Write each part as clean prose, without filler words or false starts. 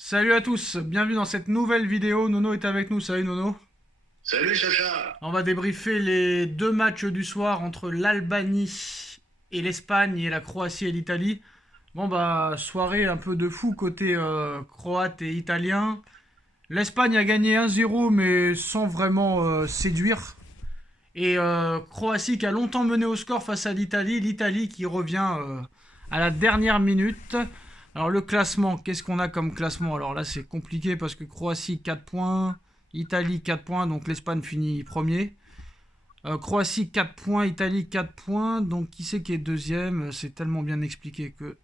Salut à tous, bienvenue dans cette nouvelle vidéo. Nono est avec nous, salut Nono. Salut Sacha. On va débriefer les deux matchs du soir entre l'Albanie et l'Espagne et la Croatie et l'Italie. Bon bah soirée un peu de fou côté croate et italien. L'Espagne a gagné 1-0 mais sans vraiment séduire. Et Croatie qui a longtemps mené au score face à l'Italie. L'Italie qui revient à la dernière minute. Alors le classement, qu'est-ce qu'on a comme classement? Alors là c'est compliqué parce que Croatie 4 points, Italie 4 points, donc l'Espagne finit premier. Croatie 4 points, Italie 4 points, donc qui c'est qui est deuxième? C'est tellement bien expliqué que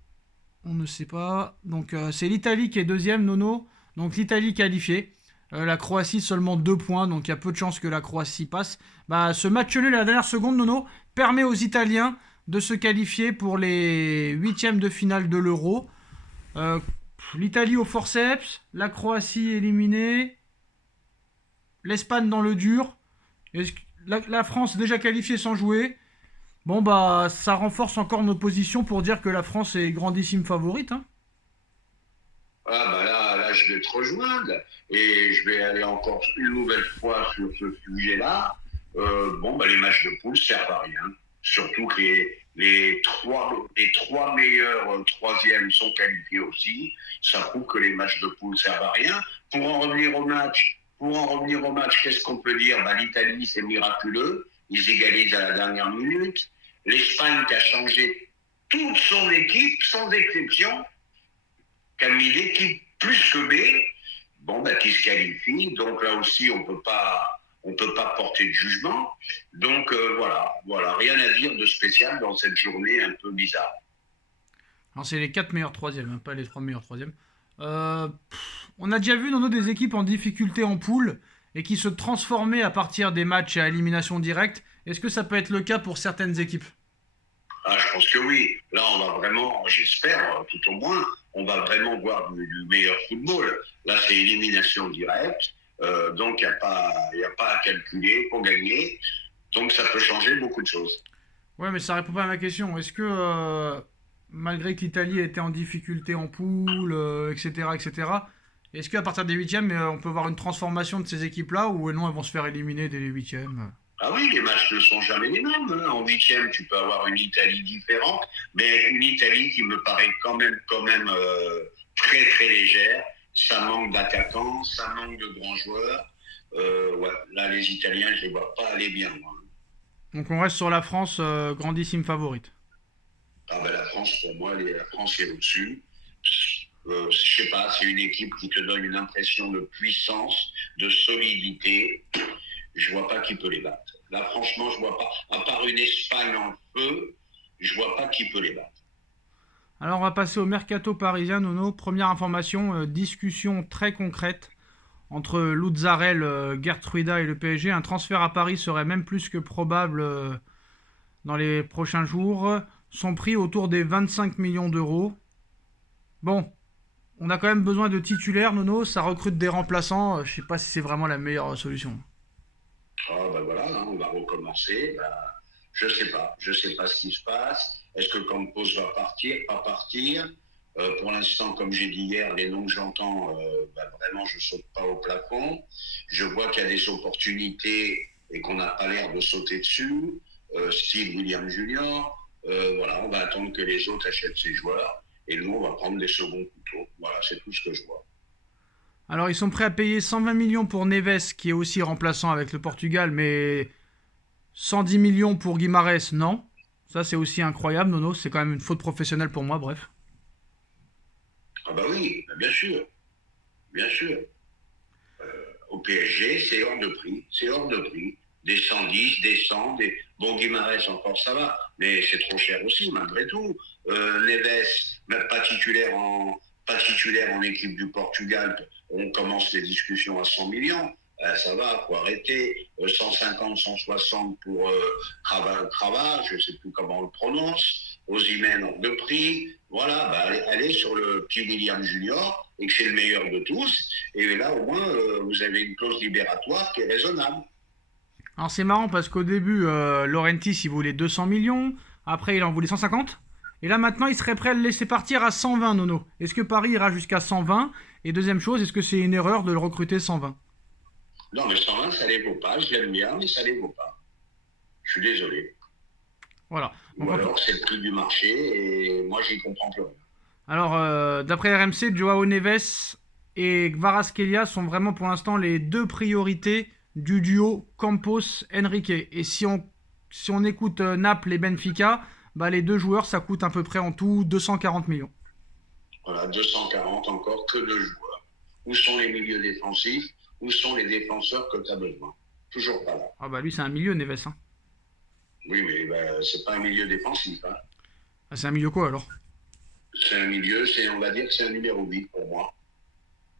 on ne sait pas. Donc c'est l'Italie qui est deuxième, Nono. Donc l'Italie qualifiée. La Croatie seulement 2 points, donc il y a peu de chances que la Croatie passe. Bah, ce match nul à la dernière seconde, Nono, permet aux Italiens de se qualifier pour les huitièmes de finale de l'Euro. Euh, L'Italie au forceps, la Croatie éliminée, l'Espagne dans le dur, la France déjà qualifiée sans jouer. Bon bah ça renforce encore nos positions pour dire que la France est grandissime favorite, hein. Ah bah là, je vais te rejoindre et je vais aller encore une nouvelle fois sur ce sujet-là. Bon, bah les matchs de poule servent à rien. Surtout que les trois meilleurs troisièmes sont qualifiés aussi. Ça prouve que les matchs de poule servent à rien. Pour en revenir au match, qu'est-ce qu'on peut dire? Bah, l'Italie, c'est miraculeux. Ils égalisent à la dernière minute. L'Espagne qui a changé toute son équipe, sans exception, qui a mis l'équipe plus que B, bon, bah, qui se qualifie. Donc là aussi, on peut pas porter de jugement. Donc voilà, rien à dire de spécial dans cette journée un peu bizarre. Alors c'est les 4 meilleurs troisièmes, hein, pas les 3 meilleurs troisièmes. On a déjà vu dans nos des équipes en difficulté en poule et qui se transformaient à partir des matchs à élimination directe. Est-ce que ça peut être le cas pour certaines équipes? Ah, je pense que oui. Là, on va vraiment, j'espère, tout au moins, on va vraiment voir du meilleur football. Là, c'est élimination directe. Donc, il n'y a pas à calculer pour gagner. Donc, ça peut changer beaucoup de choses. Ouais, mais ça répond pas à ma question. Est-ce que, malgré que l'Italie était en difficulté en poule, etc., etc., est-ce qu'à partir des huitièmes, on peut voir une transformation de ces équipes-là ou non, elles vont se faire éliminer dès les huitièmes? Ah oui, les matchs ne sont jamais les mêmes, hein. En huitième, tu peux avoir une Italie différente, mais une Italie qui me paraît quand même très très légère. Ça manque d'attaquants, ça manque de grands joueurs. Ouais, là, les Italiens, je ne les vois pas aller bien, moi. Donc on reste sur la France, grandissime favorite. Ah ben, la France, pour moi, la France est au-dessus. Je sais pas, c'est une équipe qui te donne une impression de puissance, de solidité. Je vois pas qui peut les battre. Là, franchement, je vois pas. À part une Espagne en feu, je vois pas qui peut les battre. Alors on va passer au mercato parisien, Nono. Première information, discussion très concrète entre Luzzarel, Gertruida et le PSG. Un transfert à Paris serait même plus que probable dans les prochains jours. Son prix autour des 25 millions d'euros. Bon, on a quand même besoin de titulaires, Nono. Ça recrute des remplaçants. Je sais pas si c'est vraiment la meilleure solution. Ah ben voilà, hein, on va recommencer. Ben, je sais pas ce qui se passe. Est-ce que Campos va partir, pas partir? Pour l'instant, comme j'ai dit hier, les noms que j'entends, ben vraiment, je saute pas au plafond. Je vois qu'il y a des opportunités et qu'on n'a pas l'air de sauter dessus. Steve William Junior. Voilà, on va attendre que les autres achètent ces joueurs et nous, on va prendre des seconds couteaux. Voilà, c'est tout ce que je vois. Alors ils sont prêts à payer 120 millions pour Neves, qui est aussi remplaçant avec le Portugal, mais 110 millions pour Guimarães, non. Ça c'est aussi incroyable, Nono. C'est quand même une faute professionnelle pour moi, bref. Ah bah oui, bien sûr, bien sûr. Au PSG, c'est hors de prix. C'est hors de prix. Des 110, des 100, des... Bon, Guimarães, encore ça va, mais c'est trop cher aussi, malgré tout. Neves, même pas titulaire en équipe du Portugal, on commence les discussions à 100 millions. Ça va, faut arrêter. 150, 160 pour Crava, je ne sais plus comment on le prononce. Osimhen hors de prix. Voilà, bah, allez sur le petit William Junior, et que c'est le meilleur de tous. Et là, au moins, vous avez une clause libératoire qui est raisonnable. Alors c'est marrant parce qu'au début, Laurentis il voulait 200 millions, après il en voulait 150. Et là maintenant, il serait prêt à le laisser partir à 120, Nono. Est-ce que Paris ira jusqu'à 120? Et deuxième chose, est-ce que c'est une erreur de le recruter 120? Non, mais 120, ça les vaut pas. Je l'aime bien, mais ça les vaut pas. Je suis désolé. Voilà. Ou alors, c'est le prix du marché et moi, j'y comprends plus rien. Alors, d'après RMC, Joao Neves et Kvaratskhelia sont vraiment pour l'instant les deux priorités du duo Campos-Henrique. Et si on écoute Naples et Benfica, bah, les deux joueurs, ça coûte à peu près en tout 240 millions. Voilà, 240 encore, que deux joueurs. Où sont les milieux défensifs? Où sont les défenseurs que tu as besoin? Toujours pas là. Ah bah lui, c'est un milieu, Neves. Hein. Oui, mais ben, c'est pas un milieu défensif. Hein. Ah, c'est un milieu quoi alors? C'est un milieu, on va dire que c'est un numéro 8 pour moi.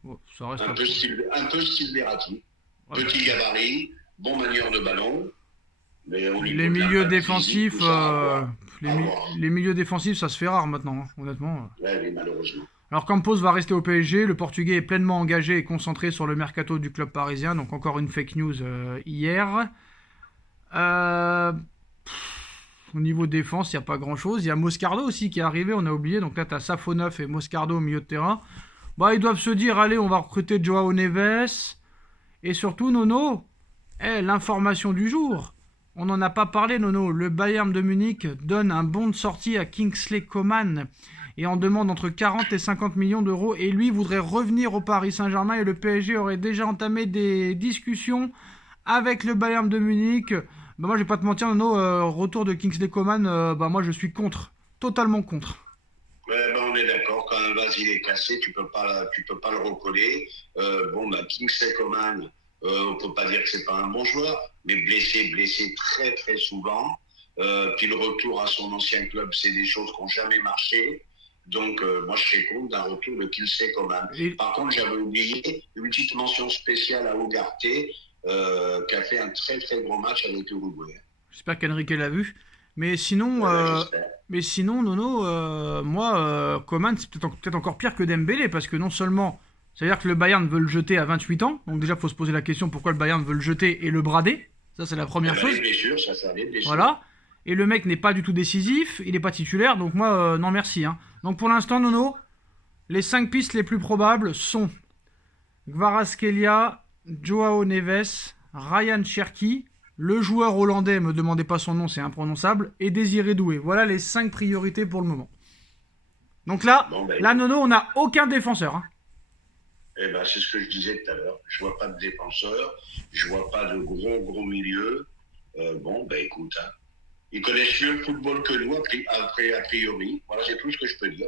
Oh, ça reste un peu style Verratti. Ouais, Petit gabarit, bon manieur de ballon. Mais au niveau les milieux défensifs, physique, ça, les milieux défensifs, ça se fait rare maintenant, hein, honnêtement. Ouais, oui, malheureusement. Alors Campos va rester au PSG, le Portugais est pleinement engagé et concentré sur le mercato du club parisien, donc encore une fake news hier. Au niveau défense, il n'y a pas grand-chose. Il y a Moscardo aussi qui est arrivé, on a oublié, donc là tu as Safonov et Moscardo au milieu de terrain. Bah, ils doivent se dire, allez, on va recruter Joao Neves. Et surtout, Nono, l'information du jour. On n'en a pas parlé, Nono. Le Bayern de Munich donne un bon de sortie à Kingsley Coman et en demande entre 40 et 50 millions d'euros. Et lui voudrait revenir au Paris Saint-Germain et le PSG aurait déjà entamé des discussions avec le Bayern de Munich. Bah, moi, je vais pas te mentir, Nono, retour de Kingsley Coman, bah, moi, je suis contre. Totalement contre. Ouais, ben, on est d'accord, quand un vase il est cassé, tu peux pas le recoller. Bon, ben, Kingsley Coman, on peut pas dire que c'est pas un bon joueur, mais blessé très très souvent. Puis le retour à son ancien club, c'est des choses qui n'ont jamais marché. Donc, moi, je serais contre d'un retour de Kingsley Coman. Et... Par contre, j'avais oublié une petite mention spéciale à Ugarte, qui a fait un très très gros match avec Uruguay. J'espère qu'Enrique l'a vu. Mais sinon, Nono, moi, Coman, c'est peut-être encore pire que Dembélé, parce que non seulement, c'est-à-dire que le Bayern veut le jeter à 28 ans, donc déjà, il faut se poser la question pourquoi le Bayern veut le jeter et le brader. Ça, c'est la première chose. Les blessures, ça sert des blessures. Voilà. Et le mec n'est pas du tout décisif, il n'est pas titulaire, donc moi, non merci. Hein. Donc pour l'instant, Nono, les 5 pistes les plus probables sont Kvaratskhelia, Joao Neves, Ryan Cherki, le joueur hollandais, me demandez pas son nom, c'est imprononçable, et Désiré Doué. Voilà les 5 priorités pour le moment. Donc là, bon, ben, Nono, on n'a aucun défenseur. Hein. Eh ben, c'est ce que je disais tout à l'heure. Je vois pas de défenseur, je vois pas de gros milieu. Bon, ben écoute, hein. Ils connaissent mieux le football que nous, a priori. Voilà, c'est tout ce que je peux dire.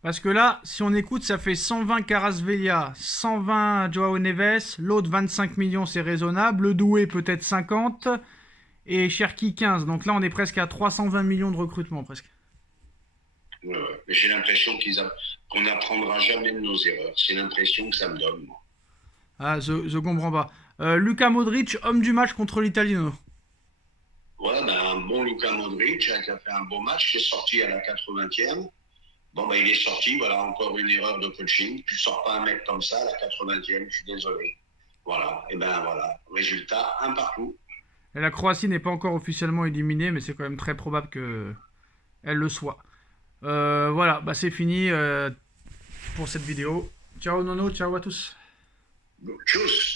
Parce que là, si on écoute, ça fait 120 Kvaratskhelia, 120 Joao Neves, l'autre 25 millions, c'est raisonnable, le Doué peut-être 50, et Cherki 15. Donc là, on est presque à 320 millions de recrutement, presque. Ouais. Mais j'ai l'impression qu'on n'apprendra jamais de nos erreurs. C'est l'impression que ça me donne, moi. Ah, je comprends pas. Luka Modric, homme du match contre l'Italie. Voilà, ben, un bon Luka Modric qui a fait un beau match, qui est sorti à la 80e. Bon, ben, il est sorti, voilà, encore une erreur de coaching. Tu ne sors pas un mec comme ça à la 80e, je suis désolé. Voilà, et ben voilà, résultat, un partout. Et la Croatie n'est pas encore officiellement éliminée, mais c'est quand même très probable qu'elle le soit. Voilà, bah c'est fini pour cette vidéo. Ciao Nono, ciao à tous. Tchuss.